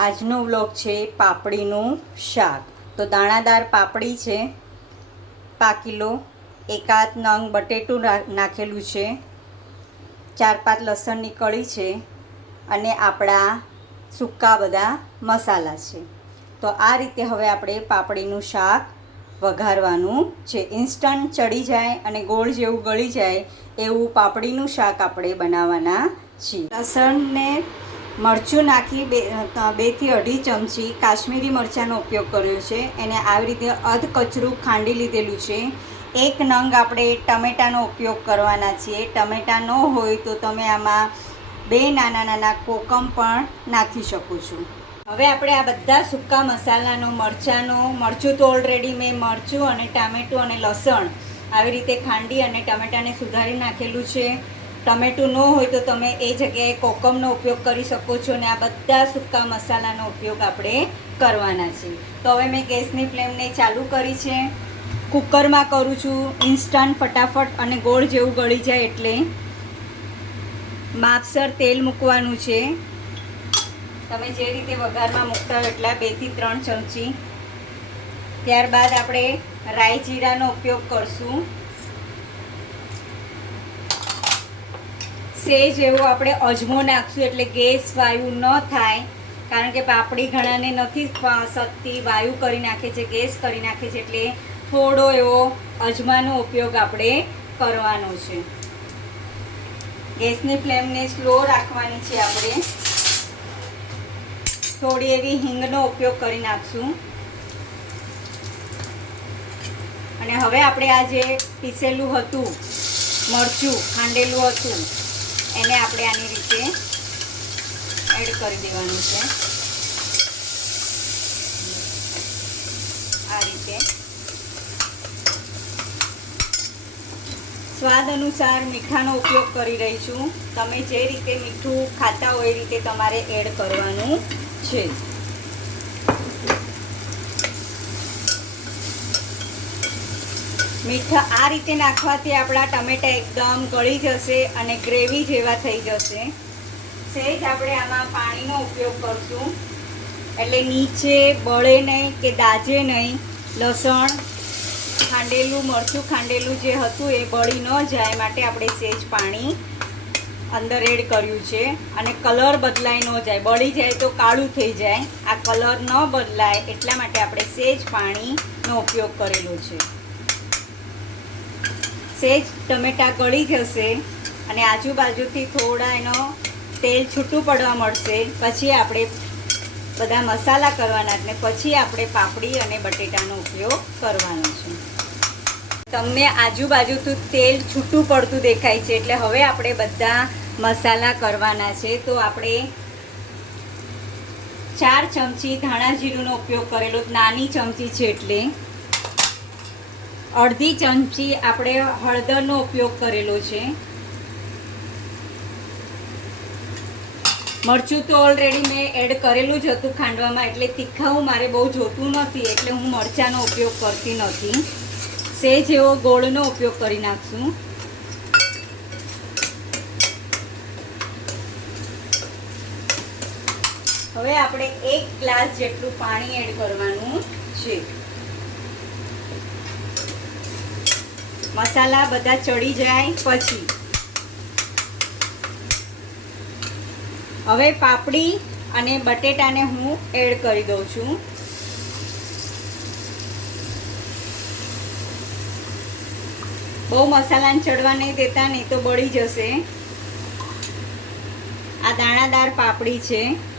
આજનો વ્લોગ છે પાપડીનું શાક. તો દાણાદાર પાપડી છે પા કિલો એકાદ નંગ બટેટું નાખેલું છે, ચાર પાંચ લસણની કળી છે અને આપણા સૂકા બધા મસાલા છે. તો આ રીતે હવે આપણે પાપડીનું શાક વઘારવાનું છે. ઇન્સ્ટન્ટ ચડી જાય અને ગોળ જેવું ગળી જાય એવું પાપડીનું શાક આપણે બનાવવાના છીએ. લસણને મરચું નાખી બે બેથી અઢી ચમચી કાશ્મીરી મરચાંનો ઉપયોગ કર્યો છે. એને આવી રીતે અધ કચરું ખાંડી લીધેલું છે. એક નંગ આપણે ટમેટાનો ઉપયોગ કરવાના છીએ. ટમેટા ન હોય તો તમે આમાં બે નાના નાના કોકમ પણ નાખી શકો છો. હવે આપણે આ બધા સૂકા મસાલાનો, મરચાંનો, મરચું તો ઓલરેડી મેં મરચું અને ટામેટું અને લસણ આવી રીતે ખાંડી અને ટમેટાને સુધારી નાખેલું છે. ટમેટું ન હોય તો તમે એ જગ્યાએ કોકમનો ઉપયોગ કરી શકો છો અને આ બધા સૂકા મસાલાનો ઉપયોગ આપણે કરવાના છે. તો હવે મેં ગેસની ફ્લેમને ચાલુ કરી છે. કુકરમાં કરું છું ઇન્સ્ટન્ટ ફટાફટ અને ગોળ જેવું ગળી જાય એટલે માપસર તેલ મૂકવાનું છે. તમે જે રીતે વઘારમાં મૂકતા હોય એટલા બેથી ત્રણ ચમચી. ત્યારબાદ આપણે રાઈ જીરાનો ઉપયોગ કરશું. સેજ એવો આપણે અજમો નાખશું એટલે ગેસ વાયુ ન થાય. કારણ કે પાપડી ઘણાને નથી શકતી વાયુ કરી નાખે છે, ગેસ કરી નાખે છે એટલે થોડો એવો અજમાનો ઉપયોગ આપણે કરવાનો છે. ગેસની ફ્લેમને સ્લો રાખવાની છે આપણે. થોડી એવી હિંગનો ઉપયોગ કરી નાખશું. અને હવે આપણે આ જે પીસેલું હતું, મરચું, ખાંડેલું હતું એને આપણે આની રીતે એડ કરી દેવાનું છે. આ રીતે. સ્વાદ અનુસાર મીઠાનો ઉપયોગ કરી રહી છું. તમે જે રીતે મીઠું ખાતા હોય એ રીતે તમારે એડ કરવાનું છે. મીઠા આ રીતે નાખવાથી આપણા ટમેટા એકદમ ગળી જશે અને ગ્રેવી જેવા થઈ જશે. સહેજ આપણે આમાં પાણીનો ઉપયોગ કરશું. એટલે નીચે બળે નહીં કે દાજે નહીં, લસણ, ખાંડેલું, મરચું ખાંડેલું જે હતું એ બળી ન જાય માટે આપણે સેજ પાણી અંદર એડ કર્યું છે. અને કલર બદલાઈ ન જાય. બળી જાય તો કાળું થઈ જાય. આ કલર ન બદલાય એટલા માટે આપણે સેજ પાણીનો ઉપયોગ કરેલો છે. સહેજ ટમેટા ગળી જશે અને આજુબાજુથી થોડા એનો તેલ છૂટું પડવા મળશે. પછી આપણે બધા મસાલા કરવાના અને પછી આપણે પાપડી અને બટેટાનો ઉપયોગ કરવાનો છે. તમને આજુબાજુથી તેલ છૂટું પડતું દેખાય છે એટલે હવે આપણે બધા મસાલા કરવાના છે. તો આપણે ચાર ચમચી ધાણા જીરુંનો ઉપયોગ કરેલો. નાની ચમચી છે એટલે. અડધી ચમચી આપણે હળદરનો ઉપયોગ કરેલો છે. મરચું તો ઓલરેડી મેં એડ કરેલું જ હતું ખાંડવામાં, એટલે તીખાવું મારે બહુ જોતું નથી, એટલે હું મરચાંનો ઉપયોગ કરતી નથી. સેજ એવો ગોળનો ઉપયોગ કરી નાખશું. હવે આપણે એક ગ્લાસ જેટલું પાણી એડ કરવાનું છે. મસાલા બધા ચડી જાય પછી. હવે પાપડી અને બટેટાને હું એડ કરી દઉં છું. બહુ મસાલાને ચડવા નહીં દેતા, નહીં તો બળી જશે. આ દાણાદાર પાપડી છે.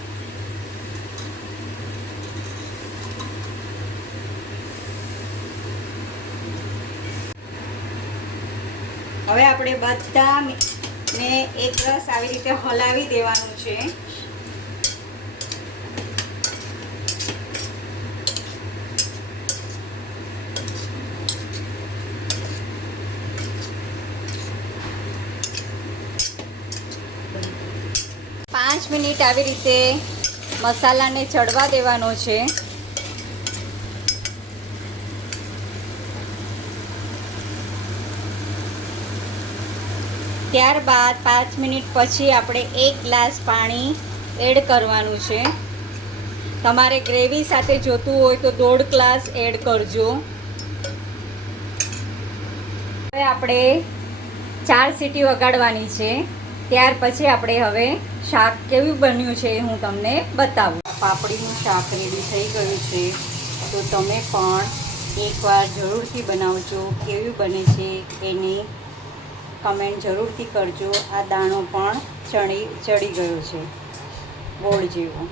હવે આપણે બધા ને એક રસ આવી રીતે હલાવી દેવાનું છે. પાંચ મિનિટ આવી રીતે મસાલાને ચડવા દેવાનો છે. ત્યારબાદ પાંચ મિનિટ પછી આપણે એક ગ્લાસ પાણી એડ કરવાનું છે. તમારે ગ્રેવી સાથે જોતું હોય તો દોઢ ગ્લાસ એડ કરજો. હવે આપણે ચાર સીટી વગાડવાની છે. ત્યાર પછી આપણે હવે શાક કેવું બન્યું છે હું તમને બતાવું. પાપડીનું શાક રેડી થઈ ગયું છે. તો તમે પણ એકવાર જરૂરથી બનાવજો. કેવું બને છે એની કમેન્ટ જરૂરથી કરજો. આ દાણો પણ ચડી ચડી ગયો છે. ગોળ જેવો.